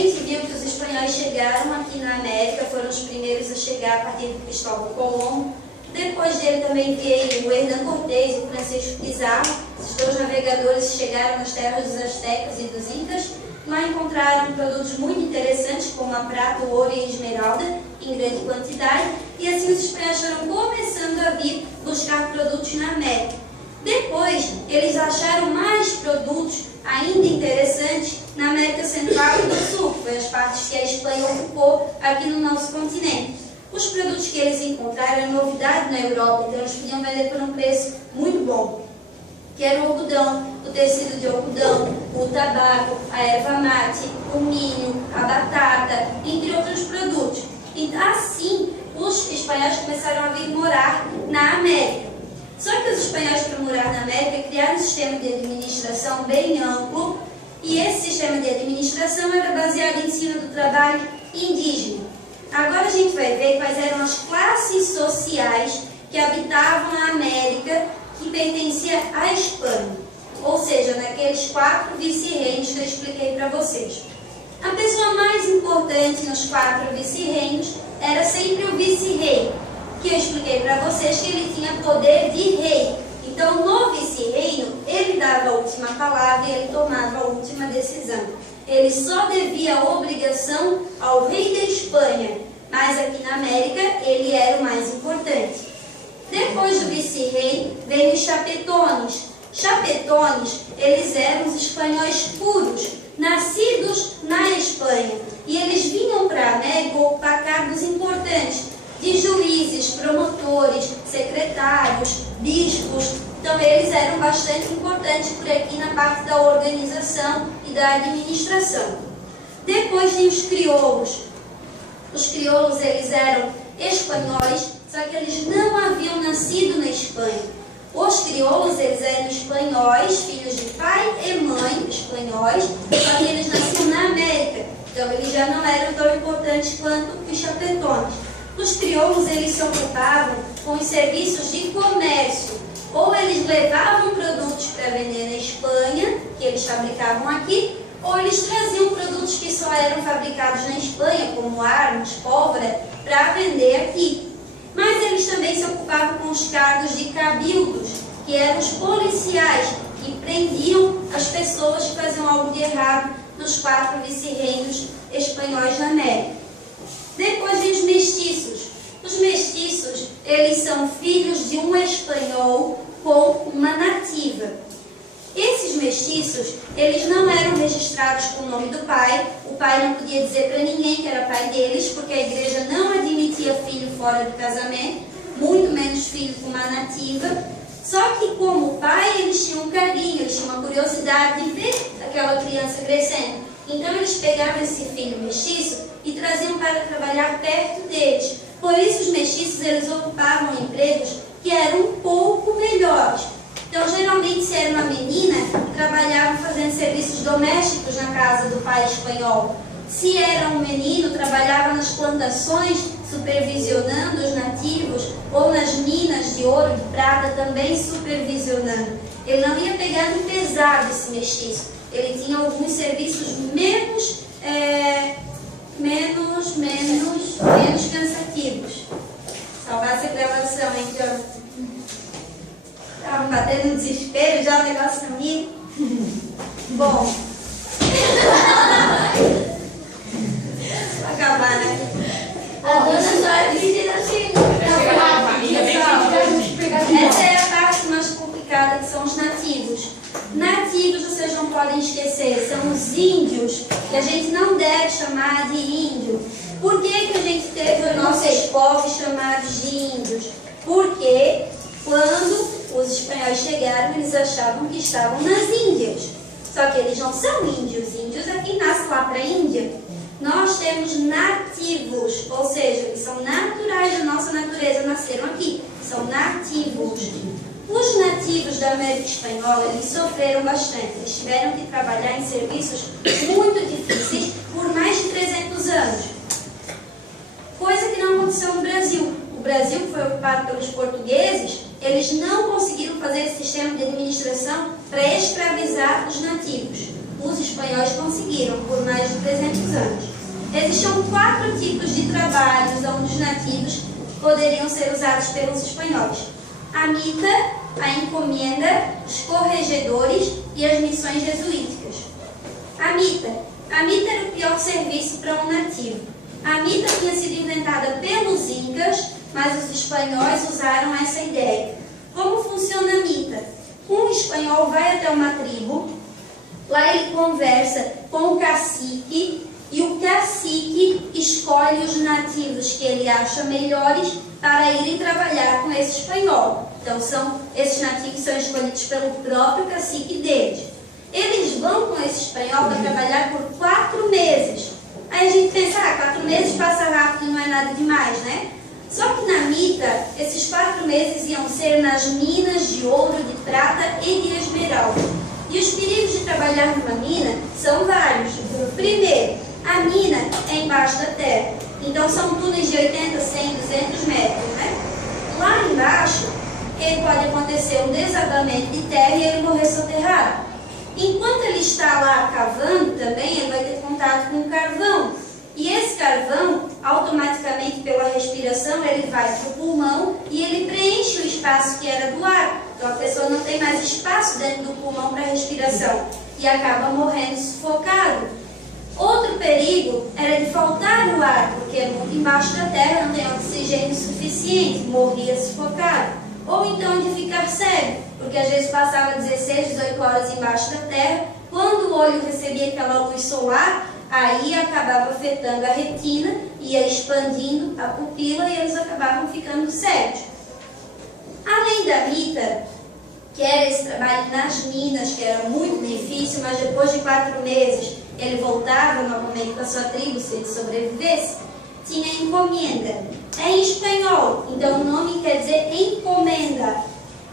gente viu que os espanhóis chegaram aqui na América, foram os primeiros a chegar a partir do Cristóvão Colombo. Depois dele também veio o Hernán Cortés e o Francisco Pizarro. Esses dois navegadores chegaram nas terras dos astecas e dos incas. Lá encontraram produtos muito interessantes, como a prata, o ouro e a esmeralda, em grande quantidade. E assim os espanhóis foram começando a vir buscar produtos na América. Depois, eles acharam mais produtos ainda interessantes na América Central e do Sul, que foi as partes que a Espanha ocupou aqui no nosso continente. Os produtos que eles encontraram eram novidade na Europa, então eles podiam vender por um preço muito bom, que era o algodão, o tecido de algodão, o tabaco, a erva mate, o milho, a batata, entre outros produtos. E assim, os espanhóis começaram a vir morar na América. Só que os espanhóis, para morar na América, criaram um sistema de administração bem amplo, e esse sistema de administração era baseado em cima do trabalho indígena. Agora a gente vai ver quais eram as classes sociais que habitavam a América, que pertencia à Espanha, ou seja, naqueles 4 vice-reinos que eu expliquei para vocês. A pessoa mais importante nos 4 vice-reinos era sempre o vice-rei, que eu expliquei para vocês que ele tinha poder de rei. Então, no vice-reino, ele dava a última palavra e ele tomava a última decisão. Ele só devia a obrigação ao rei da Espanha, mas aqui na América ele era o mais importante. Depois do vice-rei, veio os chapetones. Chapetones, eles eram os espanhóis puros, nascidos na Espanha. E eles vinham para a América ocupar cargos importantes, de juízes, promotores, secretários, bispos. Então eles eram bastante importantes por aqui na parte da organização e da administração. Depois tem os crioulos. Os crioulos, eles eram espanhóis, só que eles não haviam nascido na Espanha. Os crioulos, eles eram espanhóis, filhos de pai e mãe espanhóis, só que eles nasciam na América. Então eles já não eram tão importantes quanto os chapetones. Os crioulos, eles se ocupavam com os serviços de comércio. Ou eles levavam produtos para vender na Espanha, que eles fabricavam aqui, ou eles traziam produtos que só eram fabricados na Espanha, como armas, pólvora, para vender aqui. Mas eles também se ocupavam com os cargos de cabildos, que eram os policiais, que prendiam as pessoas que faziam algo de errado nos 4 vice-reinos espanhóis na América. Depois vem os mestiços. Os mestiços, eles são filhos de um espanhol com uma nativa. Esses mestiços, eles não eram registrados com o nome do pai. O pai não podia dizer para ninguém que era pai deles, porque a igreja não admitia filho fora do casamento, muito menos filho com uma nativa. Só que como pai, eles tinham um carinho, eles tinham uma curiosidade de ver aquela criança crescendo. Então eles pegavam esse filho mestiço e traziam para trabalhar perto deles. Por isso os mestiços, eles ocupavam empregos que eram um pouco melhores. Então, geralmente, se era uma menina, trabalhavam fazendo serviços domésticos na casa do pai espanhol. Se era um menino, trabalhava nas plantações, supervisionando os nativos, ou nas minas de ouro e de prata, também supervisionando. Ele não ia pegar no pesado esse mestiço. Ele tinha alguns serviços menos cansativos. Salvar essa gravação, hein, Jonathan? Estava batendo no desespero já o negócio comigo. Bom. Vou acabar, né? A dona só disse assim. Essa é a parte mais complicada, que são os nativos. Nativos vocês não podem esquecer, são os índios, que a gente não deve chamar de índio. Por que a gente teve os nossos povos chamados de índios? Porque quando os espanhóis chegaram, eles achavam que estavam nas Índias. Só que eles não são índios. Índios é quem nasce lá para a Índia. Nós temos nativos, ou seja, eles são naturais da nossa natureza, nasceram aqui. São nativos. Os nativos da América Espanhola, eles sofreram bastante. Eles tiveram que trabalhar em serviços muito difíceis por mais de 300 anos. Coisa que não aconteceu no Brasil. O Brasil, que foi ocupado pelos portugueses, eles não conseguiram fazer esse sistema de administração para escravizar os nativos. Os espanhóis conseguiram. existiram por mais de 300 anos. Existiam 4 tipos de trabalhos onde os nativos poderiam ser usados pelos espanhóis: a mita, a encomenda, os corregedores e as missões jesuíticas. A mita era o pior serviço para um nativo. A mita tinha sido inventada pelos incas, mas os espanhóis usaram essa ideia. Como funciona a mita? Um espanhol vai até uma tribo, lá ele conversa com o cacique, e o cacique escolhe os nativos que ele acha melhores para irem trabalhar com esse espanhol. Então, esses nativos são escolhidos pelo próprio cacique deles. Eles vão com esse espanhol para trabalhar por 4 meses. Aí a gente pensa, 4 meses passa rápido, não é nada demais, né? Só que na mita, esses 4 meses iam ser nas minas de ouro, de prata e de esmeralda. E os perigos de trabalhar numa mina são vários. Primeiro, a mina é embaixo da terra. Então são túneis de 80, 100, 200 metros, né? Lá embaixo, pode acontecer um desabamento de terra e ele morrer soterrado. Enquanto ele está lá cavando também, ele vai ter contato com o carvão. E esse carvão, automaticamente pela respiração, ele vai para o pulmão e ele preenche o espaço que era do ar. Então a pessoa não tem mais espaço dentro do pulmão para respiração e acaba morrendo sufocado. Outro perigo era de faltar o ar, porque muito embaixo da terra não tem oxigênio suficiente, morria sufocado. Ou então de ficar cego, porque às vezes passava 16, 18 horas embaixo da terra, quando o olho recebia aquela luz solar, aí acabava afetando a retina, ia expandindo a pupila e eles acabavam ficando cegos. Além da mita, que era esse trabalho nas minas, que era muito difícil, mas depois de 4 meses ele voltava novamente para a sua tribo se ele sobrevivesse, tinha encomenda. É em espanhol, então o nome quer dizer encomenda.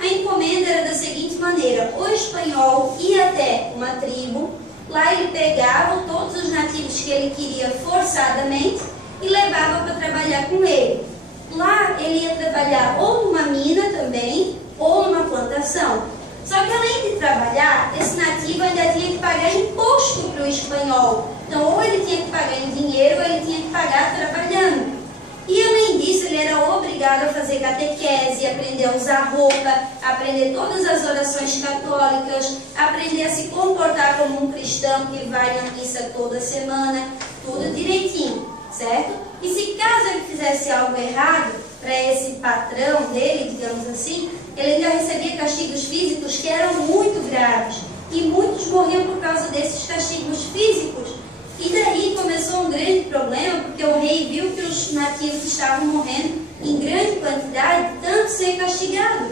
A encomenda era da seguinte maneira: o espanhol ia até uma tribo, lá ele pegava todos os nativos que ele queria forçadamente e levava para trabalhar com ele. Lá ele ia trabalhar ou numa mina também, ou numa plantação. Só que além de trabalhar, esse nativo ainda tinha que pagar imposto para o espanhol. Então, ou ele tinha que pagar em dinheiro, ou ele tinha que pagar trabalhando. E além disso, ele era obrigado a fazer catequese, aprender a usar roupa, aprender todas as orações católicas, aprender a se comportar como um cristão que vai na missa toda semana, tudo direitinho, certo? E se caso ele fizesse algo errado para esse patrão dele, digamos assim, ele ainda recebia castigos físicos que eram muito graves. E muitos morriam por causa desses castigos físicos. E daí começou um grande problema, porque o rei viu que os nativos estavam morrendo em grande quantidade, tanto ser castigado.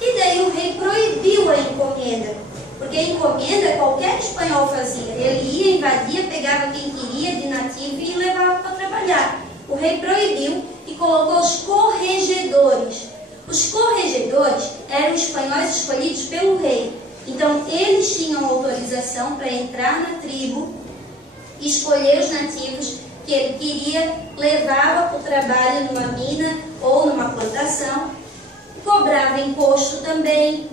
E daí o rei proibiu a encomenda, porque a encomenda qualquer espanhol fazia. Ele ia, invadia, pegava quem queria de nativo e levava para trabalhar. O rei proibiu e colocou os corregedores. Os corregedores eram espanhóis escolhidos pelo rei. Então eles tinham autorização para entrar na tribo, escolher os nativos que ele queria, levava para o trabalho numa mina ou numa plantação, cobrava imposto também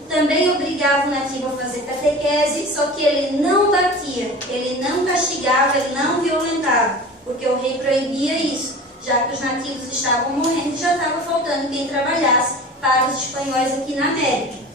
obrigava o nativo a fazer catequese, só que ele não batia, ele não castigava, ele não violentava, porque o rei proibia isso, já que os nativos estavam morrendo e já estava faltando quem trabalhasse para os espanhóis aqui na América.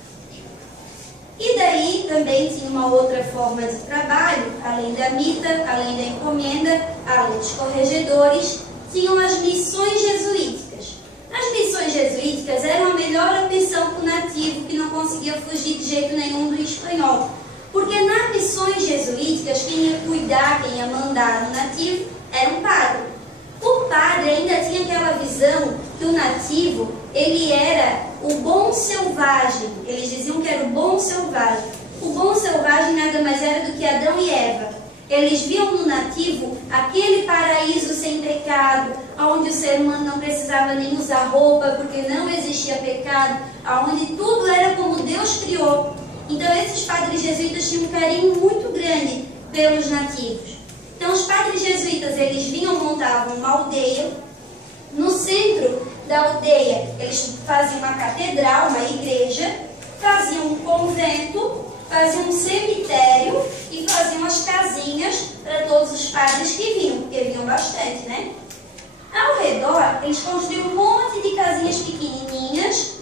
E daí também tinha uma outra forma de trabalho, além da mita, além da encomenda, além dos corregedores, tinham as missões jesuíticas. As missões jesuíticas eram a melhor opção para o nativo que não conseguia fugir de jeito nenhum do espanhol. Porque nas missões jesuíticas, quem ia cuidar, quem ia mandar no nativo, era um padre. O padre ainda tinha aquela visão que o nativo, ele era o bom selvagem. Eles diziam que era o bom selvagem. O bom selvagem nada mais era do que Adão e Eva. Eles viam no nativo aquele paraíso sem pecado, onde o ser humano não precisava nem usar roupa, porque não existia pecado, onde tudo era como Deus criou. Então esses padres jesuítas tinham um carinho muito grande pelos nativos. Então os padres jesuítas, eles vinham, montavam uma aldeia. No centro da aldeia, eles faziam uma catedral, uma igreja, faziam um convento, faziam um cemitério e faziam as casinhas para todos os padres que vinham, porque vinham bastante, né? Ao redor, eles construíam um monte de casinhas pequenininhas,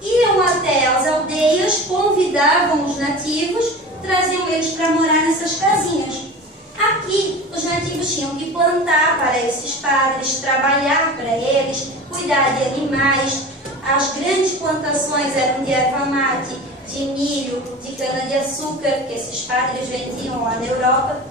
iam até as aldeias, convidavam os nativos, traziam eles para morar nessas casinhas. Aqui, os nativos tinham que plantar para esses padres, trabalhar para eles, cuidar de animais. As grandes plantações eram de erva mate, de milho, de cana-de-açúcar, que esses padres vendiam lá na Europa.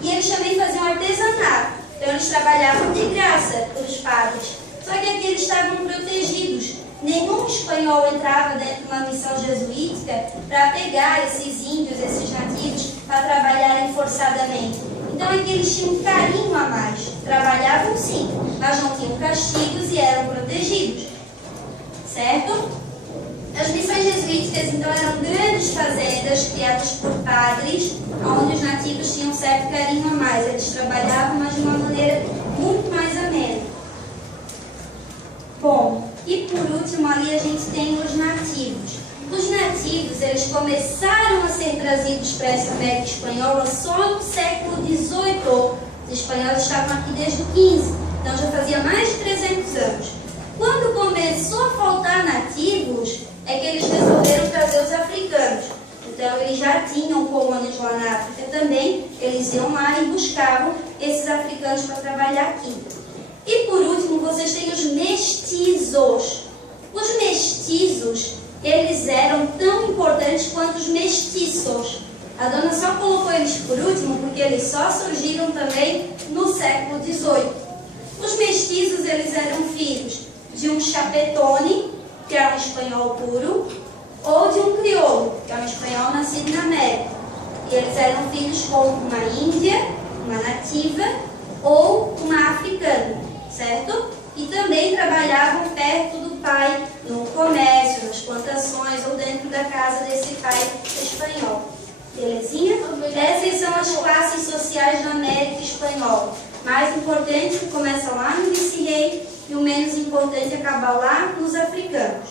E eles também faziam artesanato. Então, eles trabalhavam de graça para os padres. Só que aqui eles estavam protegidos. Nenhum espanhol entrava dentro de uma missão jesuítica para pegar esses índios, esses nativos, para trabalharem forçadamente. Então, aqui eles tinham um carinho a mais. Trabalhavam sim, mas não tinham castigos e eram protegidos. Certo? As missões jesuíticas, então, eram grandes fazendas criadas por padres, onde os nativos tinham um certo carinho a mais. Eles trabalhavam, mas de uma maneira muito mais amena. Bom, e por último, ali a gente tem os nativos. Os nativos, eles começaram a ser trazidos para essa América Espanhola só no século XVIII. Os espanhóis estavam aqui desde o XV, então já fazia mais de 300 anos. Quando começou a faltar nativos, é que eles resolveram trazer os africanos. Então, eles já tinham colônias lá na África também, eles iam lá e buscavam esses africanos para trabalhar aqui. E por último, vocês têm os mestizos. Os mestizos, eles eram tão importantes quanto os mestiços. A dona só colocou eles por último porque eles só surgiram também no século XVIII. Os mestizos, eles eram filhos de um chapetone, que é um espanhol puro, ou de um crioulo, que é um espanhol nascido na América. E eles eram filhos com uma índia, uma nativa, ou uma africana, certo? E também trabalhavam perto do pai, no comércio, nas plantações, ou dentro da casa desse pai espanhol. Belezinha? Essas são as classes sociais da América Espanhola. Mais importante começa lá no vice-rei, e o menos importante acaba lá nos africanos.